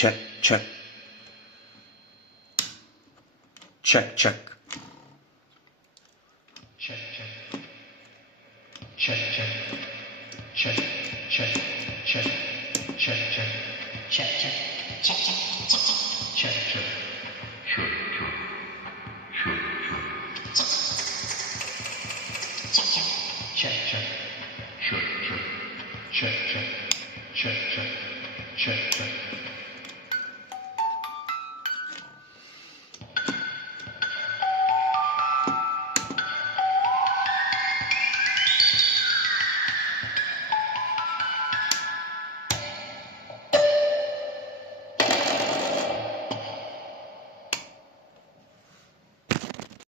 check, check. Check, check. Check, check. Check, check. Check, check. Check, check, check. Check, check. Check, check. Check, check. Check, check. Check, check. Check, check. Check, check. Check, check. Check, check. Check, check.